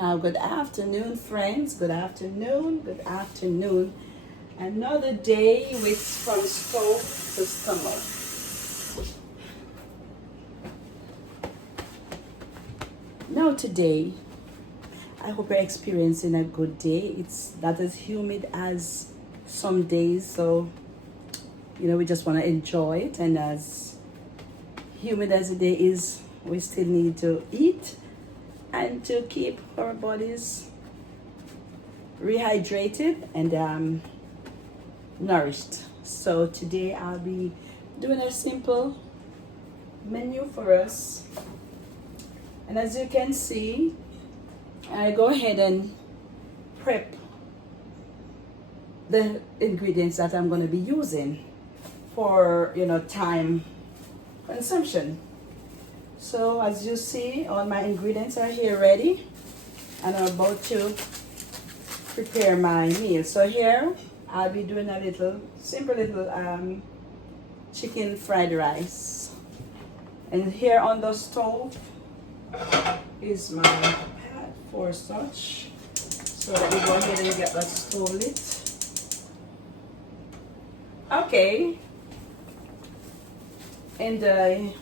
Good afternoon, friends. Good afternoon. Good afternoon. Another day with from stove to stomach. Now today, I hope you're experiencing a good day. It's not as humid as some days, so we just want to enjoy it. And as humid as the day is, we still need to eat and to keep our bodies rehydrated and nourished. So today I'll be doing a simple menu for us. And as you can see, I go ahead and prep the ingredients that I'm going to be using for time consumption. So as you see, all my ingredients are here ready, and I'm about to prepare my meal. So here I'll be doing a simple little chicken fried rice. And here on the stove is my pad for such. So let me go ahead and get the stove lit. Okay. And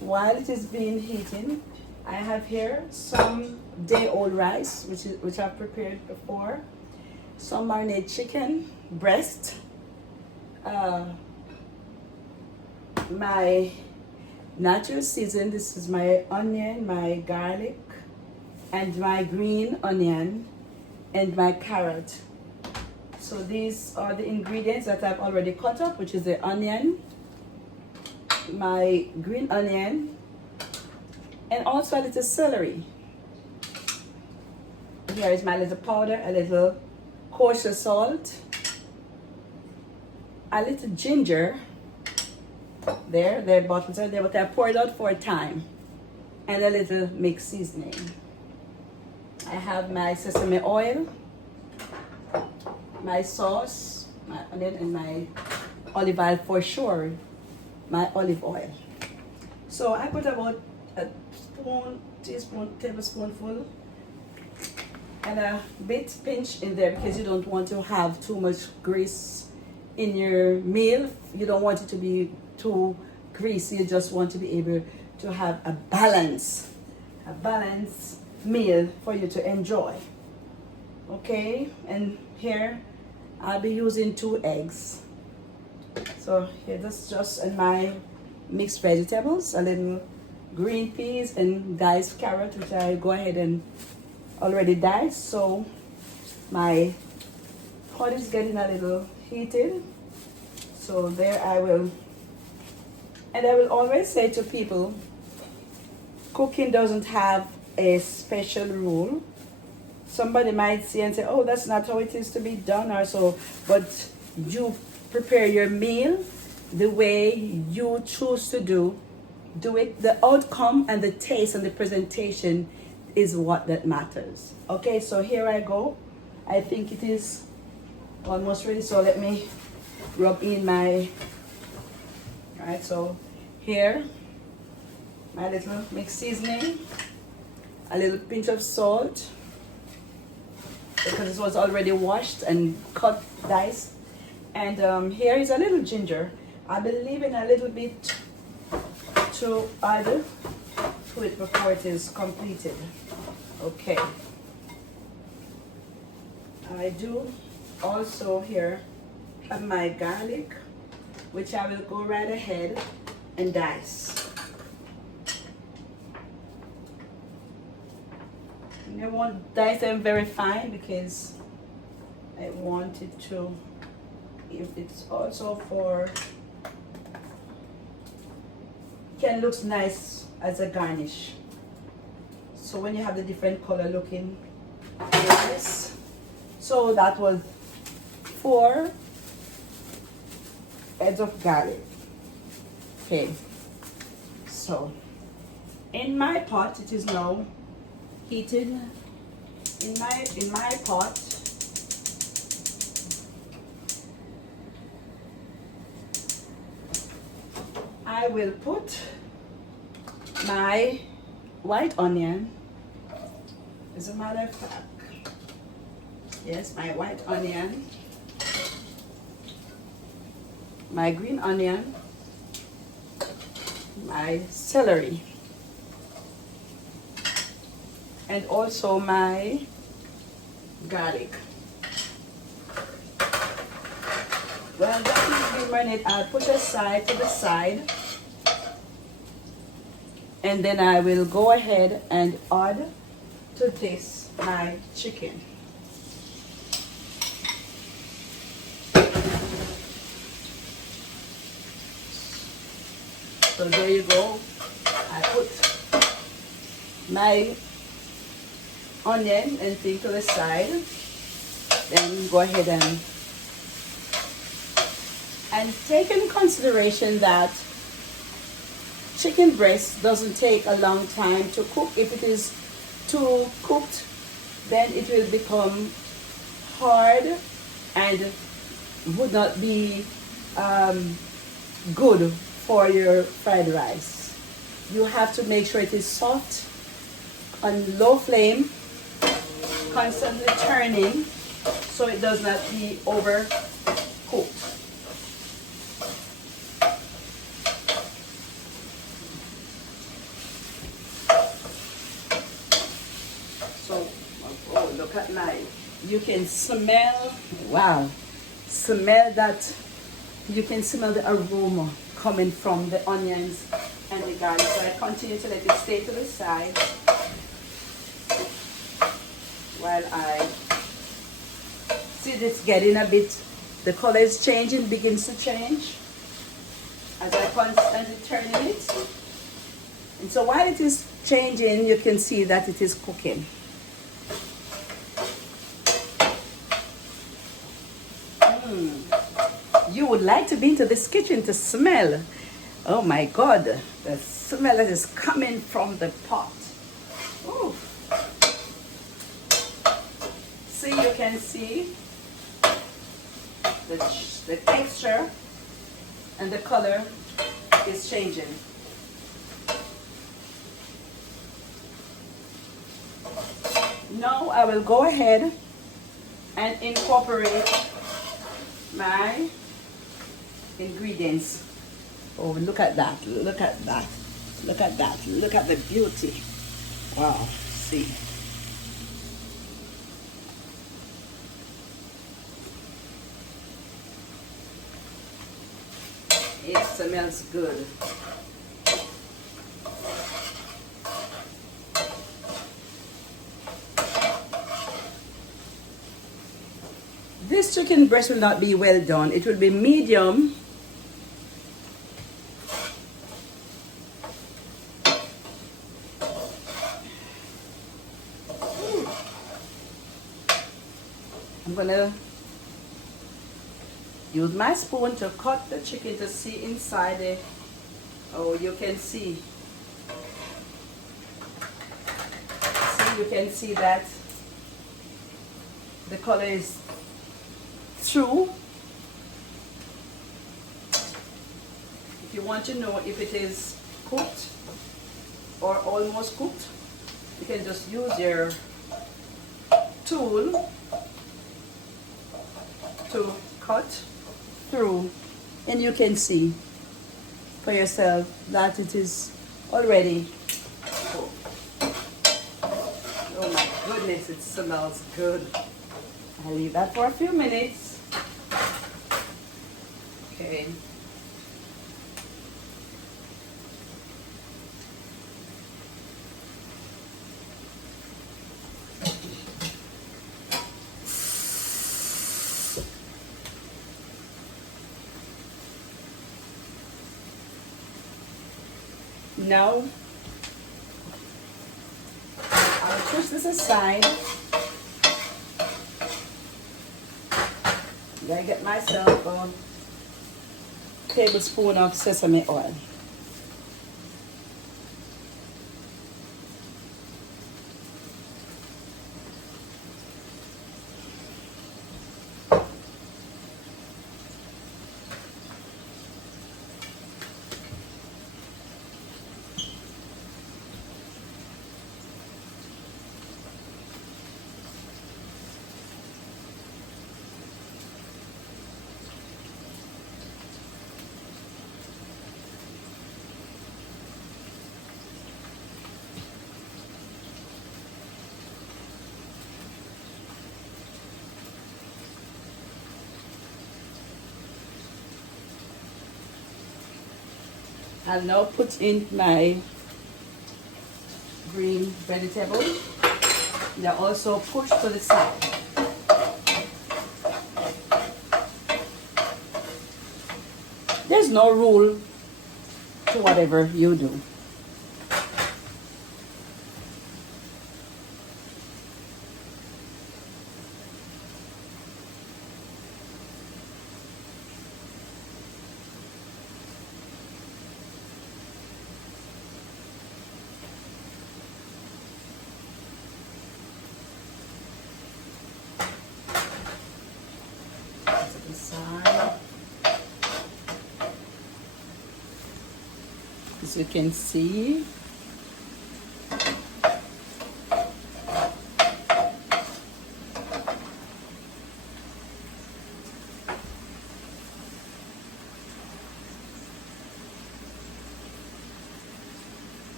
while it is being heated, I have here some day-old rice, which I've prepared before, some marinated chicken breast, my natural season. This is my onion, my garlic, and my green onion, and my carrot. So these are the ingredients that I've already cut up, which is the onion, my green onion, and also a little celery. Here is my little powder, a little kosher salt, a little ginger. Their bottles are there, but I poured out for a time, and a little mixed seasoning. I have my sesame oil, my sauce, my onion, and my olive oil for sure. My olive oil. So I put about a tablespoonful, and a bit pinch in there because you don't want to have too much grease in your meal. You don't want it to be too greasy. You just want to be able to have a balanced meal for you to enjoy. Okay, and here I'll be using 2 eggs. So here, this is just in my mixed vegetables, a little green peas and diced carrot, which I go ahead and already diced. So my pot is getting a little heated. So there I will always say to people, cooking doesn't have a special rule. Somebody might say and say, oh, that's not how it is to be done or so, but you prepare your meal the way you choose to do it. The outcome and the taste and the presentation is what that matters. Okay, so here I go. I think it is almost ready, so let me rub in my, all right, so here my little mixed seasoning, a little pinch of salt because it was already washed and cut, diced. And here is a little ginger. I'll be leaving a little bit to add to it before it is completed. Okay. I do also here have my garlic, which I will go right ahead and dice. And I won't dice them very fine because I want it to, if it's also for, can look nice as a garnish. So when you have the different color looking rice. So that was 4 heads of garlic. Okay, so in my pot, it is now heated. In my pot, I will put my white onion. As a matter of fact, Yes, my white onion, my green onion, my celery, and also my garlic. Well, that is marinate, I'll push aside to the side, and then I will go ahead and add to this my chicken. So there you go. I put my onion and thing to the side. Then go ahead and take in consideration that chicken breast doesn't take a long time to cook. If it is too cooked, then it will become hard and would not be good for your fried rice. You have to make sure it is soft on low flame, constantly turning so it does not be overcooked. So, oh, look at my, you can smell, wow, smell that, you can smell the aroma coming from the onions and the garlic. So I continue to let it stay to the side while I see this getting a bit, the color is changing, begins to change as I constantly turning it. And so while it is changing, you can see that it is cooking. You would like to be into this kitchen to smell. Oh my God, the smell that is coming from the pot. Ooh. See, you can see the texture and the color is changing. Now I will go ahead and incorporate my ingredients. Oh, look at that, look at that, look at that, look at the beauty. Wow, see. It smells good. This chicken breast will not be well done. It will be medium. I'm gonna use my spoon to cut the chicken to see inside it. Oh, you can see. See, you can see that the color is through. If you want to know if it is cooked or almost cooked, you can just use your tool to cut through, and you can see for yourself that it is already cooked. Oh my goodness, it smells good. I'll leave that for a few minutes. Okay. Now, I'll push this aside. I'm gonna get myself a tablespoon of sesame oil. I'll now put in my green vegetables. They're also pushed to the side. There's no rule to whatever you do. To the side. As you can see,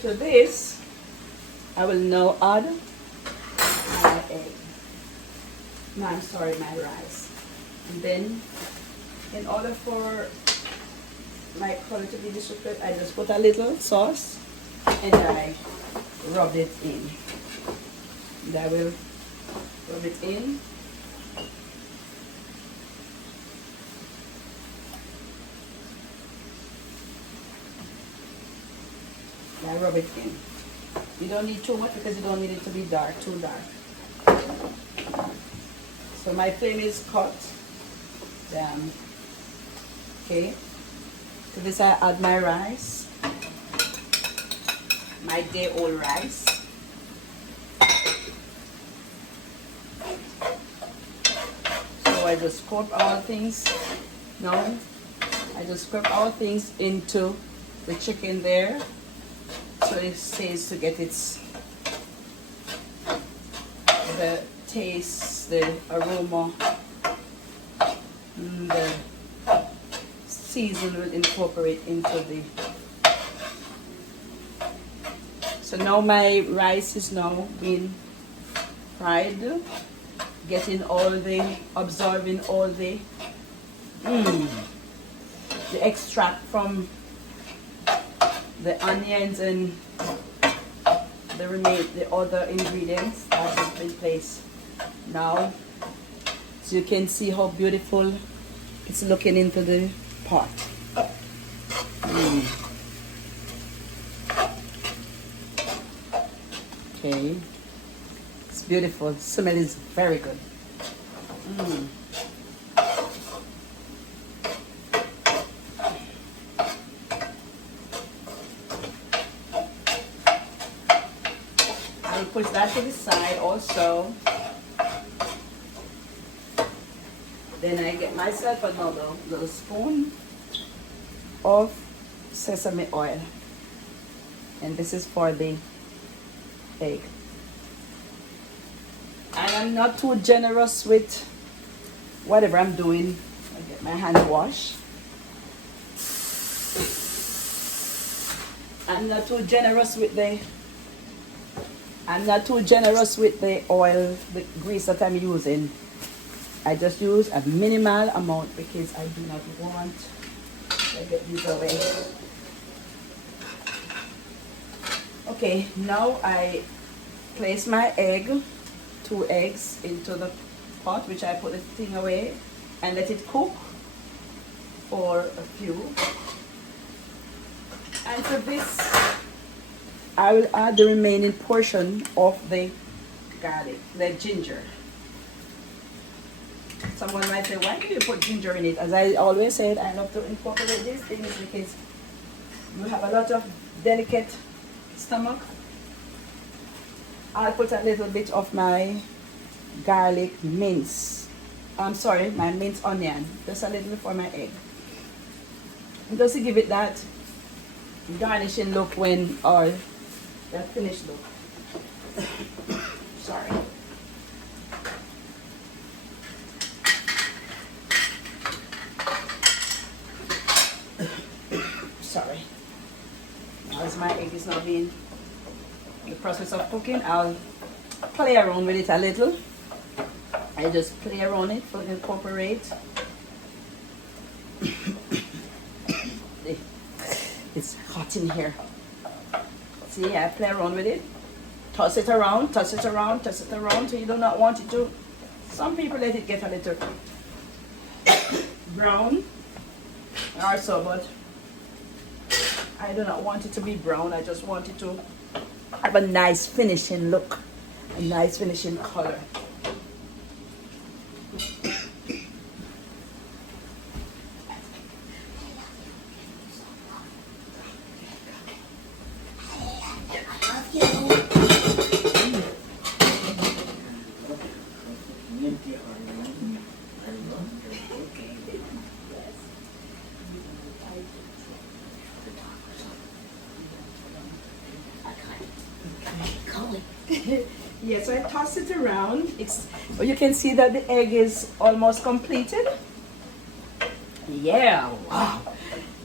to this, I will now add my egg. No, I'm sorry, my rice. And then, in order for my color to be distributed, I just put a little sauce and I rub it in. And I will rub it in. I rub it in. You don't need too much because you don't need it to be dark, too dark. So my flame is cut down. Okay. To this I add my rice, my day-old rice. So I just scrape all things. Now I just scrape all things into the chicken there. So it stays to get its the taste, the aroma, and the season will incorporate into the. So now my rice is now being fried, getting all the, absorbing all the extract from the onions and the other ingredients that have been placed now. So you can see how beautiful it's looking into the pot. Okay, it's beautiful. Smell is very good. Push that to the side also. Then I get myself another little spoon of sesame oil. And this is for the egg. And I'm not too generous with whatever I'm doing. I get my hand washed. I'm not too generous with the oil, the grease that I'm using. I just use a minimal amount because I do not want to get these away. Okay, now I place my egg, 2 eggs into the pot, which I put the thing away, and let it cook for a few. And for this, I will add the remaining portion of the garlic, the ginger. Someone might say, why do you put ginger in it? As I always said, I love to incorporate these things because you have a lot of delicate stomach. I'll put a little bit of my garlic mince. I'm sorry, my minced onion. Just a little for my egg. Just to give it that garnishing look when, or that finished look. Sorry. is now being in the process of cooking. I'll play around with it a little. I just play around it to incorporate. It's hot in here. See, I play around with it. Toss it around, toss it around, toss it around till you do not want it to. Some people let it get a little brown or so, but I do not want it to be brown. I just want it to have a nice finishing look, a nice finishing color. Yes, so I toss it around. Well, you can see that the egg is almost completed. Yeah, wow.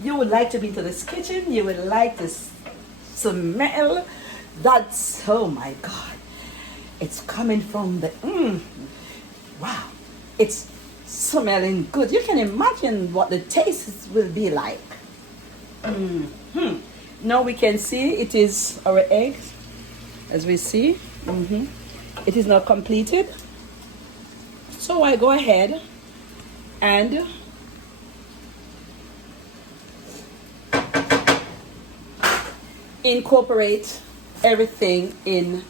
You would like to be to this kitchen. You would like to smell. That's, oh my God. It's coming from the, wow. It's smelling good. You can imagine what the taste will be like. Now we can see it is our eggs, as we see. It is now completed. So I go ahead and incorporate everything into.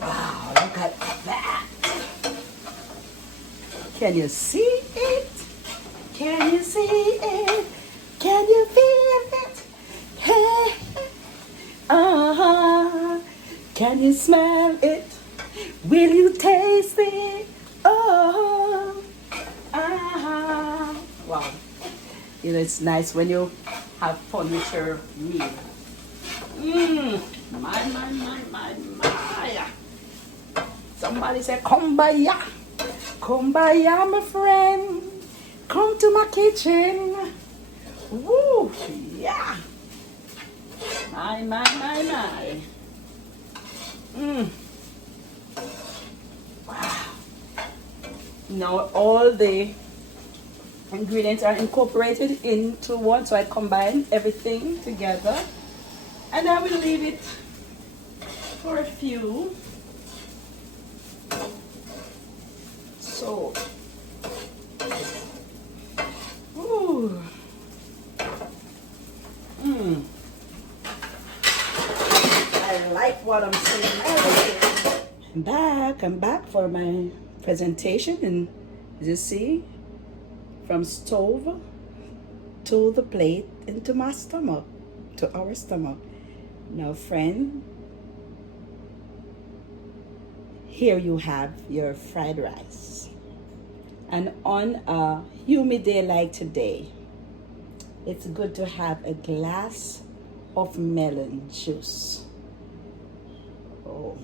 Wow, look at that. Can you see it? Can you see it? Can you feel it? Hey. Can you smell it? Will you taste it? Oh, wow. You know, it's nice when you have fun with your meal. My. Somebody said, kumbaya. Kumbaya, my friend. Come to my kitchen. Woo, yeah. My. Wow. Now all the ingredients are incorporated into one, so I combine everything together. And I will leave it for a few. So, ooh. I like what I'm seeing. I'm back for my presentation, and as you see, from stove to the plate into my stomach, to our stomach. Now, friend, here you have your fried rice. And on a humid day like today, it's good to have a glass of melon juice. Oh,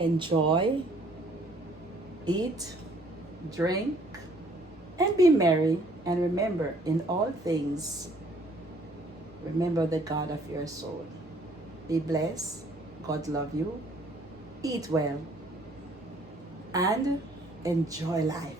enjoy, eat, drink, and be merry. And remember, in all things, remember the God of your soul. Be blessed. God love you. Eat well. And enjoy life.